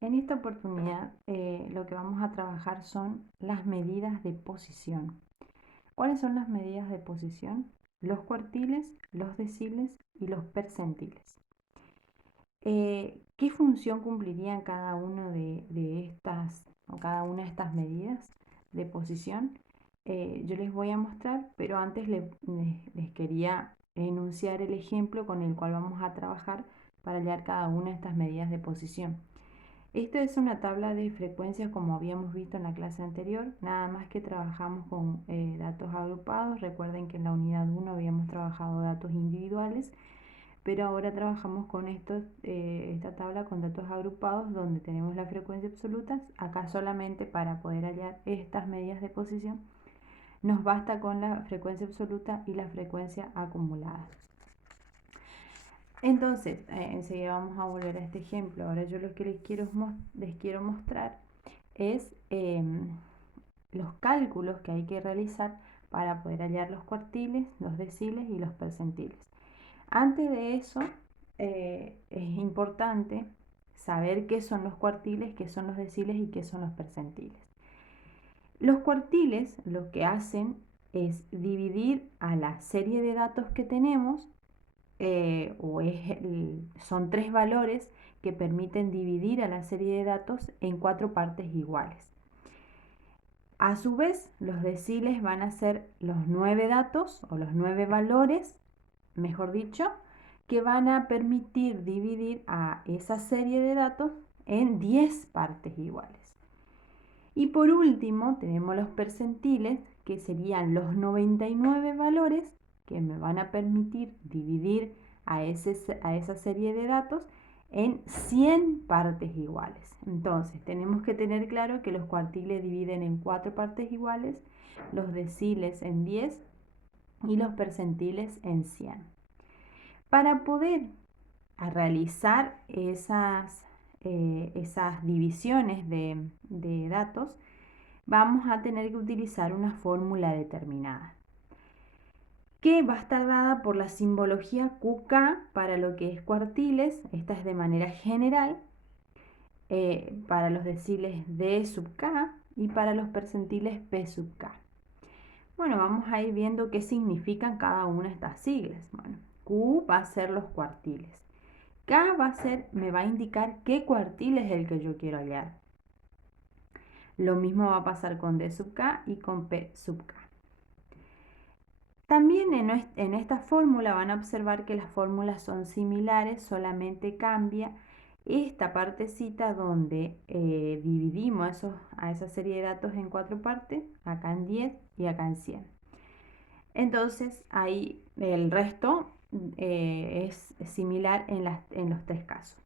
En esta oportunidad lo que vamos a trabajar son las medidas de posición. ¿Cuáles son las medidas de posición? Los cuartiles, los deciles y los percentiles. ¿Qué función cumplirían cada uno de estas o cada una de estas medidas de posición? Yo les voy a mostrar, pero antes les quería enunciar el ejemplo con el cual vamos a trabajar para hallar cada una de estas medidas de posición. Esta es una tabla de frecuencias como habíamos visto en la clase anterior, nada más que trabajamos con datos agrupados. Recuerden que en la unidad 1 habíamos trabajado datos individuales, pero ahora trabajamos con esta tabla con datos agrupados donde tenemos las frecuencias absolutas. Acá solamente para poder hallar estas medidas de posición nos basta con la frecuencia absoluta y la frecuencia acumulada. Entonces, enseguida vamos a volver a este ejemplo. Ahora yo lo que les quiero mostrar es los cálculos que hay que realizar para poder hallar los cuartiles, los deciles y los percentiles. Antes de eso, es importante saber qué son los cuartiles, qué son los deciles y qué son los percentiles. Los cuartiles lo que hacen es dividir a la serie de datos que tenemos, son tres valores que permiten dividir a la serie de datos en cuatro partes iguales. A su vez, los deciles van a ser los 9 datos o los 9 valores, mejor dicho, que van a permitir dividir a esa serie de datos en 10 partes iguales. Y por último, tenemos los percentiles, que serían los 99 valores que me van a permitir dividir a esa serie de datos en 100 partes iguales. Entonces, tenemos que tener claro que los cuartiles dividen en 4 partes iguales, los deciles en 10 y los percentiles en 100. Para poder realizar esas divisiones de datos, vamos a tener que utilizar una fórmula determinada, que va a estar dada por la simbología QK para lo que es cuartiles. Esta es de manera general, para los deciles D sub K y para los percentiles P sub K. Bueno, vamos a ir viendo qué significan cada una de estas siglas. Bueno, Q va a ser los cuartiles. K me va a indicar qué cuartil es el que yo quiero hallar. Lo mismo va a pasar con D sub K y con P sub K. También en esta fórmula van a observar que las fórmulas son similares, solamente cambia esta partecita donde dividimos a esa serie de datos en 4 partes, acá en 10 y acá en 100. Entonces ahí el resto es similar en los tres casos.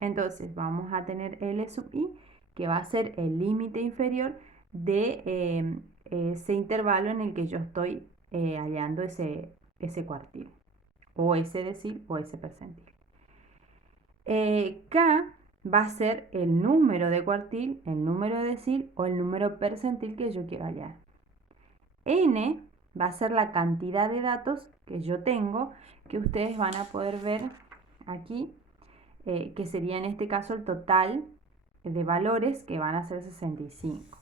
Entonces vamos a tener L sub I, que va a ser el límite inferior de ese intervalo en el que yo estoy hallando ese cuartil, o ese decil o ese percentil. K va a ser el número de cuartil, el número de decil o el número percentil que yo quiero hallar. N va a ser la cantidad de datos que yo tengo, que ustedes van a poder ver aquí, que sería en este caso el total de valores, que van a ser 65.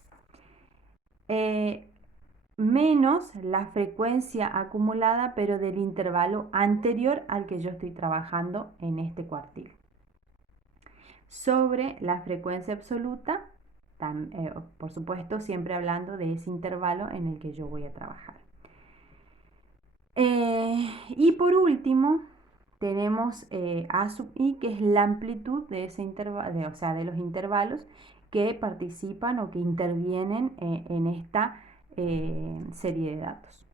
Menos la frecuencia acumulada, pero del intervalo anterior al que yo estoy trabajando en este cuartil, sobre la frecuencia absoluta, por supuesto siempre hablando de ese intervalo en el que yo voy a trabajar. Y por último tenemos A sub I, que es la amplitud de ese intervalo, o sea, de los intervalos que participan o que intervienen en esta serie de datos.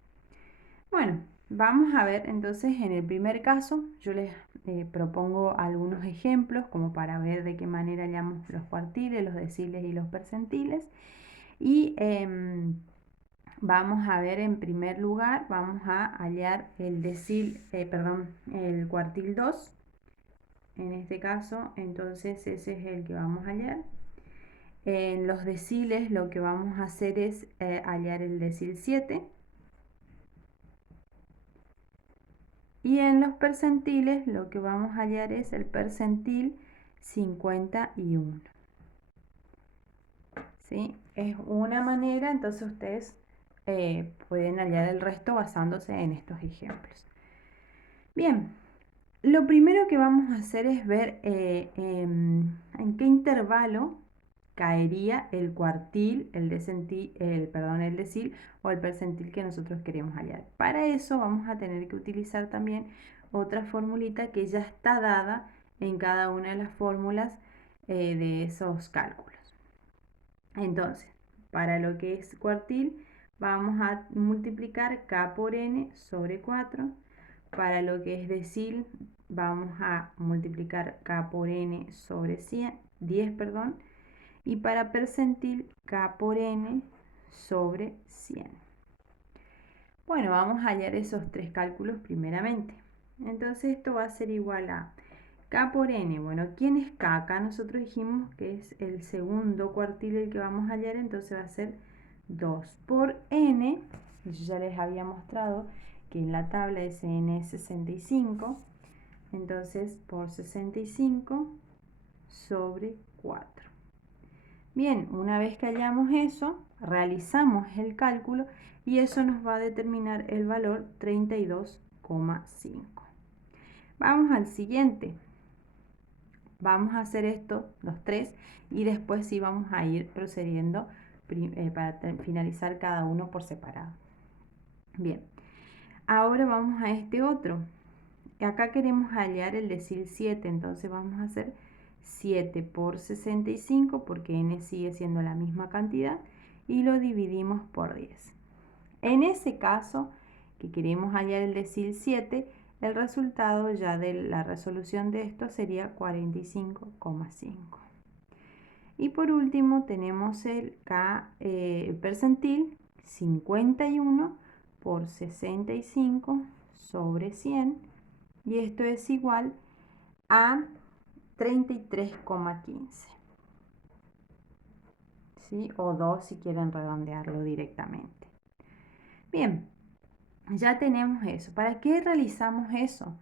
Bueno, vamos a ver entonces en el primer caso. Yo les propongo algunos ejemplos como para ver de qué manera hallamos los cuartiles, los deciles y los percentiles. Y vamos a ver, en primer lugar, vamos a hallar el el cuartil 2. En este caso, entonces ese es el que vamos a hallar. En los deciles lo que vamos a hacer es hallar el decil 7. Y en los percentiles lo que vamos a hallar es el percentil 51. ¿sí? Es una manera, entonces ustedes pueden hallar el resto basándose en estos ejemplos. Bien, lo primero que vamos a hacer es ver en qué intervalo caería el cuartil, el decil o el percentil que nosotros queremos hallar. Para eso vamos a tener que utilizar también otra formulita que ya está dada en cada una de las fórmulas de esos cálculos. Entonces, para lo que es cuartil, vamos a multiplicar k por n sobre 4. Para lo que es decil, vamos a multiplicar k por n sobre 10, perdón. Y para percentil, k por n sobre 100. Bueno, vamos a hallar esos tres cálculos primeramente. Entonces esto va a ser igual a k por n. Bueno, ¿quién es k? Acá nosotros dijimos que es el segundo cuartil el que vamos a hallar, entonces va a ser 2 por n. Yo ya les había mostrado que en la tabla ese n es 65. Entonces por 65 sobre 4. Bien, una vez que hallamos eso, realizamos el cálculo y eso nos va a determinar el valor 32,5. Vamos al siguiente. Vamos a hacer esto, los tres, y después sí vamos a ir procediendo para finalizar cada uno por separado. Bien, ahora vamos a este otro. Acá queremos hallar el decil 7, entonces vamos a hacer 7 por 65 porque n sigue siendo la misma cantidad y lo dividimos por 10. En ese caso que queremos hallar el decil 7, el resultado ya de la resolución de esto sería 45,5. Y por último tenemos el percentil 51 por 65 sobre 100 y esto es igual a 33,15. ¿Sí? O 2 si quieren redondearlo directamente. Bien, ya tenemos eso. ¿Para qué realizamos eso?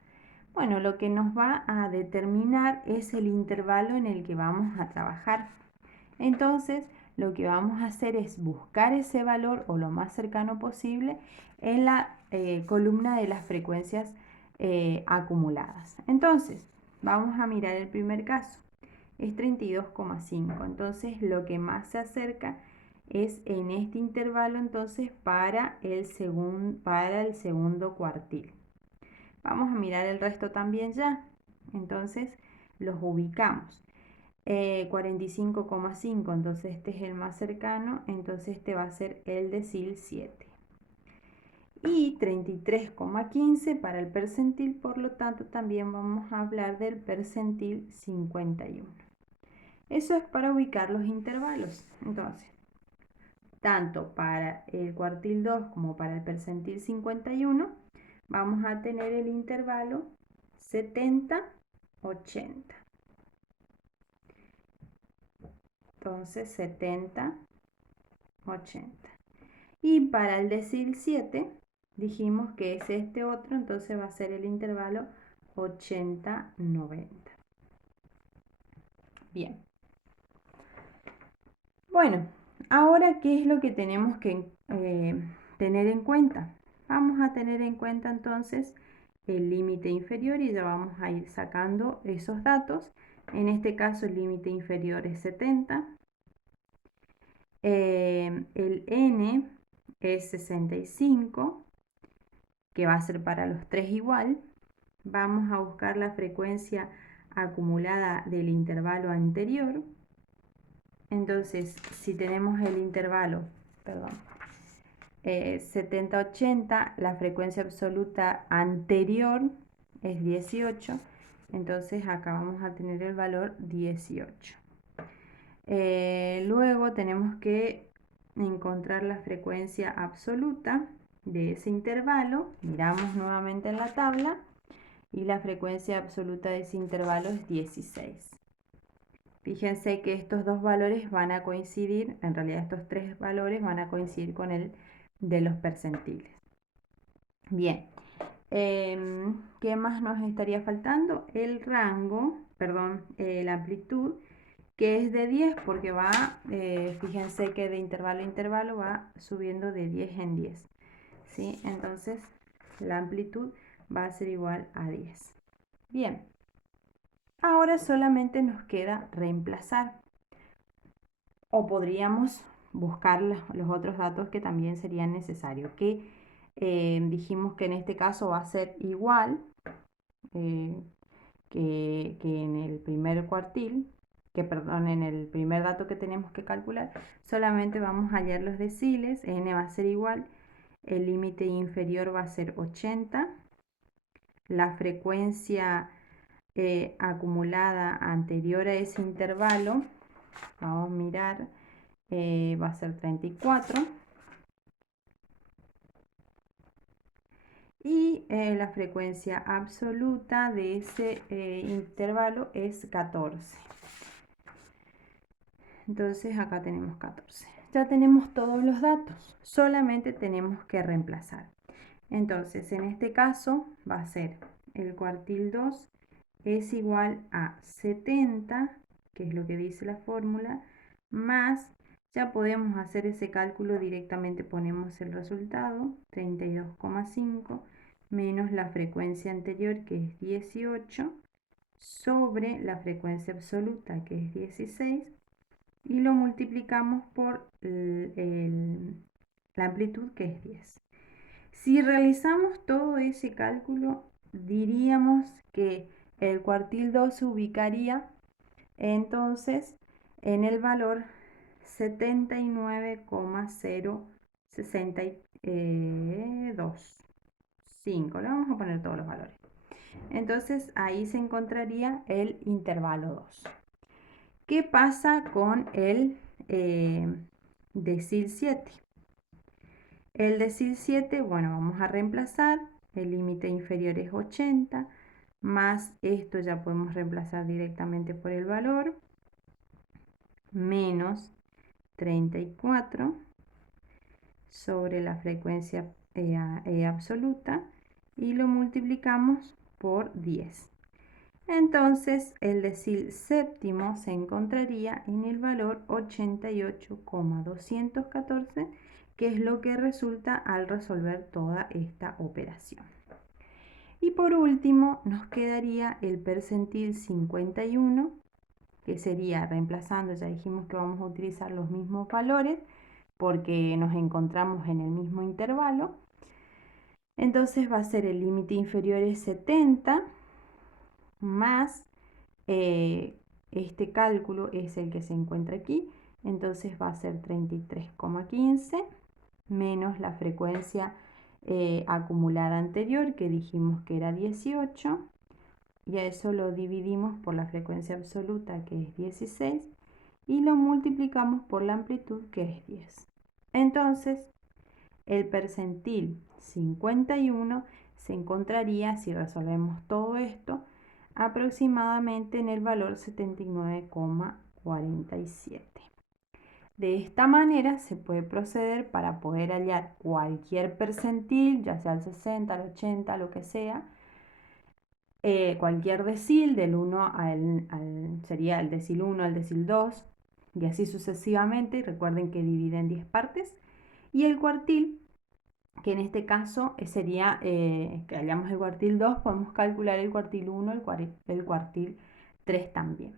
Bueno, lo que nos va a determinar es el intervalo en el que vamos a trabajar. Entonces, lo que vamos a hacer es buscar ese valor o lo más cercano posible en la columna de las frecuencias acumuladas. Entonces, vamos a mirar el primer caso. Es 32,5. Entonces, lo que más se acerca es en este intervalo entonces para el segundo cuartil. Vamos a mirar el resto también ya. Entonces, los ubicamos. 45,5, entonces este es el más cercano, entonces este va a ser el decil 7. Y 33,15 para el percentil, por lo tanto también vamos a hablar del percentil 51. Eso es para ubicar los intervalos. Entonces, tanto para el cuartil 2 como para el percentil 51, vamos a tener el intervalo 70-80. Entonces 70, 80. Y para el decil 7 dijimos que es este otro, entonces va a ser el intervalo 80-90. Bien. Bueno, ahora ¿qué es lo que tenemos que tener en cuenta? Vamos a tener en cuenta entonces el límite inferior y ya vamos a ir sacando esos datos. En este caso el límite inferior es 70. El n es 65, que va a ser para los tres igual. Vamos a buscar la frecuencia acumulada del intervalo anterior. Entonces, si tenemos el intervalo, 70-80, la frecuencia absoluta anterior es 18, entonces acá vamos a tener el valor 18. Luego tenemos que encontrar la frecuencia absoluta de ese intervalo. Miramos nuevamente en la tabla y la frecuencia absoluta de ese intervalo es 16. Fíjense que estos dos valores van a coincidir, en realidad estos tres valores van a coincidir con el de los percentiles. Bien, ¿qué más nos estaría faltando? El rango, la amplitud que es de 10 porque va, fíjense que de intervalo a intervalo va subiendo de 10 en 10, ¿sí? Entonces la amplitud va a ser igual a 10. Bien, ahora solamente nos queda reemplazar, o podríamos buscar los otros datos que también serían necesarios, que dijimos que en este caso va a ser igual que en el primer cuartil, perdón, en el primer dato que tenemos que calcular. Solamente vamos a hallar los deciles, n va a ser igual, el límite inferior va a ser 80, la frecuencia acumulada anterior a ese intervalo, vamos a mirar, va a ser 34. Y la frecuencia absoluta de ese intervalo es 14. Entonces acá tenemos 14. Ya tenemos todos los datos, solamente tenemos que reemplazar. Entonces en este caso va a ser el cuartil 2 es igual a 70, que es lo que dice la fórmula, más, ya podemos hacer ese cálculo directamente, ponemos el resultado, 32,5 menos la frecuencia anterior, que es 18, sobre la frecuencia absoluta, que es 16, y lo multiplicamos por la amplitud, que es 10. Si realizamos todo ese cálculo, diríamos que el cuartil 2 se ubicaría entonces en el valor 79,0625. Le vamos a poner todos los valores. Entonces ahí se encontraría el intervalo 2. ¿Qué pasa con el decil 7? El decil 7, bueno, vamos a reemplazar. El límite inferior es 80, más esto ya podemos reemplazar directamente por el valor, menos 34 sobre la frecuencia absoluta, y lo multiplicamos por 10. Entonces el decil séptimo se encontraría en el valor 88,214, que es lo que resulta al resolver toda esta operación. Y por último nos quedaría el percentil 51, que sería reemplazando, ya dijimos que vamos a utilizar los mismos valores porque nos encontramos en el mismo intervalo. Entonces va a ser el límite inferior es 70, más este cálculo es el que se encuentra aquí, entonces va a ser 33,15 menos la frecuencia acumulada anterior, que dijimos que era 18, y a eso lo dividimos por la frecuencia absoluta, que es 16, y lo multiplicamos por la amplitud, que es 10. Entonces el percentil 51 se encontraría, si resolvemos todo esto, aproximadamente en el valor 79,47. De esta manera se puede proceder para poder hallar cualquier percentil, ya sea el 60, el 80, lo que sea, cualquier decil del 1 sería el decil 1 al decil 2, y así sucesivamente. Recuerden que divide en 10 partes. Y el cuartil, que en este caso sería, que hallamos el cuartil 2, podemos calcular el cuartil 1, el cuartil 3 también.